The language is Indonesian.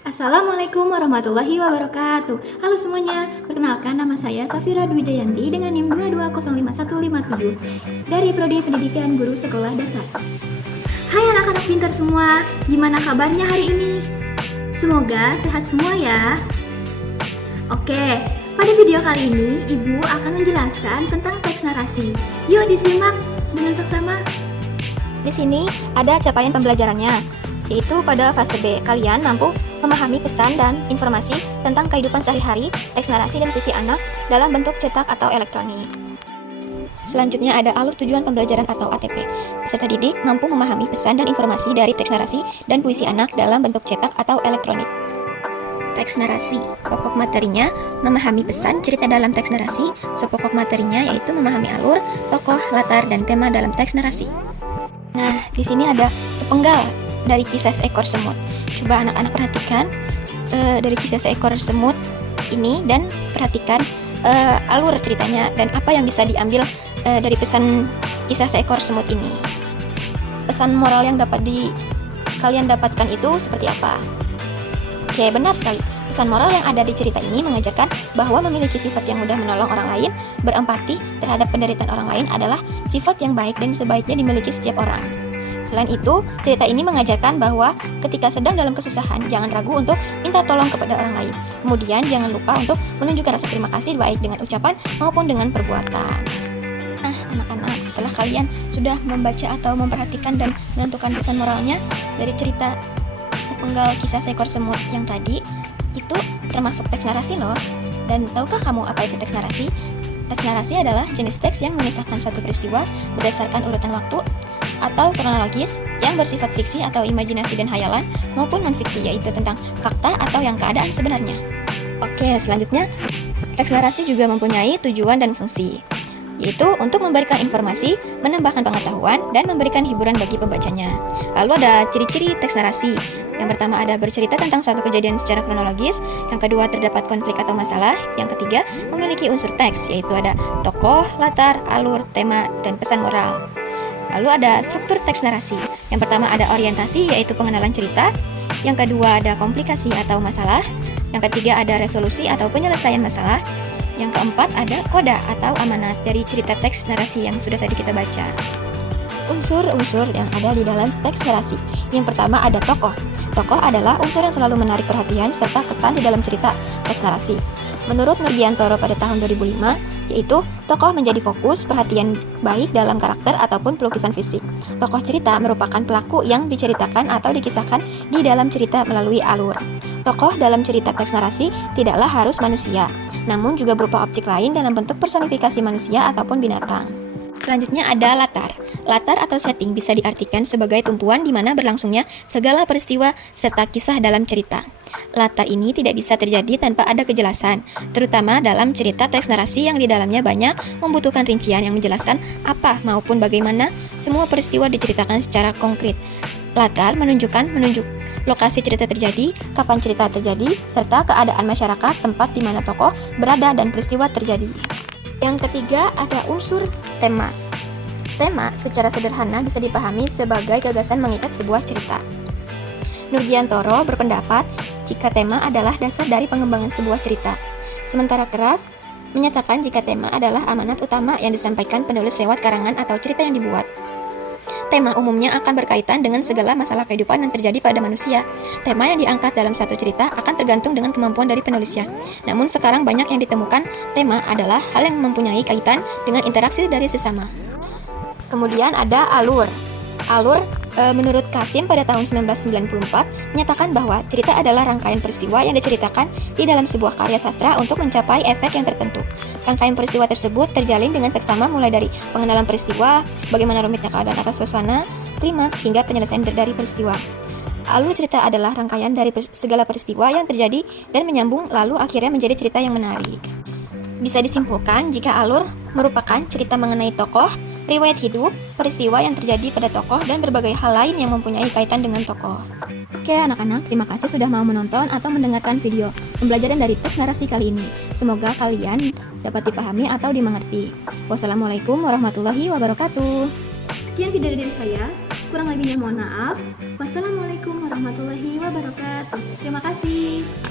Assalamualaikum warahmatullahi wabarakatuh. Halo semuanya, perkenalkan nama saya Safira Dwi Jayanti dengan NIM 2205157 dari Prodi Pendidikan Guru Sekolah Dasar. Hai anak-anak pintar semua, gimana kabarnya hari ini? Semoga sehat semua ya. Oke, pada video kali ini Ibu akan menjelaskan tentang teks narasi. Yuk disimak dengan seksama. Di sini ada capaian pembelajarannya, yaitu pada fase B, kalian mampu memahami pesan dan informasi tentang kehidupan sehari-hari, teks narasi dan puisi anak dalam bentuk cetak atau elektronik. Selanjutnya ada alur tujuan pembelajaran atau ATP. Peserta didik mampu memahami pesan dan informasi dari teks narasi dan puisi anak dalam bentuk cetak atau elektronik. Teks narasi, pokok materinya memahami pesan cerita dalam teks narasi, subpokok materinya yaitu memahami alur, tokoh, latar, dan tema dalam teks narasi. Nah, di sini ada sepenggal dari kisah seekor semut. Coba anak-anak perhatikan dari kisah seekor semut ini dan perhatikan alur ceritanya dan apa yang bisa diambil dari pesan kisah seekor semut ini. Pesan moral yang dapat kalian dapatkan itu seperti apa? Oke, benar sekali. Pesan moral yang ada di cerita ini mengajarkan bahwa memiliki sifat yang mudah menolong orang lain, berempati terhadap penderitaan orang lain adalah sifat yang baik dan sebaiknya dimiliki setiap orang. Selain itu, cerita ini mengajarkan bahwa ketika sedang dalam kesusahan, jangan ragu untuk minta tolong kepada orang lain. Kemudian, jangan lupa untuk menunjukkan rasa terima kasih baik dengan ucapan maupun dengan perbuatan. Nah, anak-anak, setelah kalian sudah membaca atau memperhatikan dan menentukan pesan moralnya dari cerita sepenggal kisah seekor semut yang tadi, itu termasuk teks narasi loh. Dan tahukah kamu apa itu teks narasi? Teks narasi adalah jenis teks yang mengisahkan suatu peristiwa berdasarkan urutan waktu atau kronologis yang bersifat fiksi atau imajinasi dan hayalan maupun non-fiksi, yaitu tentang fakta atau yang keadaan sebenarnya. Oke, selanjutnya teks narasi juga mempunyai tujuan dan fungsi, yaitu untuk memberikan informasi, menambahkan pengetahuan, dan memberikan hiburan bagi pembacanya. Lalu ada ciri-ciri teks narasi. Yang pertama ada bercerita tentang suatu kejadian secara kronologis. Yang kedua terdapat konflik atau masalah. Yang ketiga memiliki unsur teks, yaitu ada tokoh, latar, alur, tema, dan pesan moral. Lalu ada struktur teks narasi. Yang pertama ada orientasi, yaitu pengenalan cerita. Yang kedua ada komplikasi atau masalah. Yang ketiga ada resolusi atau penyelesaian masalah. Yang keempat ada koda atau amanat dari cerita teks narasi yang sudah tadi kita baca. Unsur-unsur yang ada di dalam teks narasi. Yang pertama ada tokoh. Tokoh adalah unsur yang selalu menarik perhatian serta kesan di dalam cerita teks narasi. Menurut Nurgiantoro pada tahun 2005, yaitu tokoh menjadi fokus perhatian baik dalam karakter ataupun pelukisan fisik. Tokoh cerita merupakan pelaku yang diceritakan atau dikisahkan di dalam cerita melalui alur. Tokoh dalam cerita teks narasi tidaklah harus manusia, namun juga berupa objek lain dalam bentuk personifikasi manusia ataupun binatang. Selanjutnya ada latar. Latar atau setting bisa diartikan sebagai tumpuan di mana berlangsungnya segala peristiwa serta kisah dalam cerita. Latar ini tidak bisa terjadi tanpa ada kejelasan, terutama dalam cerita teks narasi yang di dalamnya banyak membutuhkan rincian yang menjelaskan apa maupun bagaimana semua peristiwa diceritakan secara konkret. Latar menunjuk lokasi cerita terjadi, kapan cerita terjadi, serta keadaan masyarakat tempat di mana tokoh berada dan peristiwa terjadi. Yang ketiga ada unsur tema. Tema secara sederhana bisa dipahami sebagai gagasan mengikat sebuah cerita. Nurgiantoro berpendapat jika tema adalah dasar dari pengembangan sebuah cerita. Sementara Kraft menyatakan jika tema adalah amanat utama yang disampaikan penulis lewat karangan atau cerita yang dibuat. Tema umumnya akan berkaitan dengan segala masalah kehidupan yang terjadi pada manusia. Tema yang diangkat dalam suatu cerita akan tergantung dengan kemampuan dari penulisnya. Namun sekarang banyak yang ditemukan tema adalah hal yang mempunyai kaitan dengan interaksi dari sesama. Kemudian ada alur. Alur menurut Kasim pada tahun 1994 menyatakan bahwa cerita adalah rangkaian peristiwa yang diceritakan di dalam sebuah karya sastra untuk mencapai efek yang tertentu. Rangkaian peristiwa tersebut terjalin dengan seksama mulai dari pengenalan peristiwa, bagaimana rumitnya keadaan atau suasana, klimaks, hingga penyelesaian dari peristiwa. Alur cerita adalah rangkaian dari segala peristiwa yang terjadi dan menyambung lalu akhirnya menjadi cerita yang menarik. Bisa disimpulkan jika alur merupakan cerita mengenai tokoh, riwayat hidup, peristiwa yang terjadi pada tokoh, dan berbagai hal lain yang mempunyai kaitan dengan tokoh. Oke anak-anak, terima kasih sudah mau menonton atau mendengarkan video pembelajaran dari teks narasi kali ini. Semoga kalian dapat dipahami atau dimengerti. Wassalamualaikum warahmatullahi wabarakatuh. Sekian video dari saya. Kurang lebihnya mohon maaf. Wassalamualaikum warahmatullahi wabarakatuh. Terima kasih.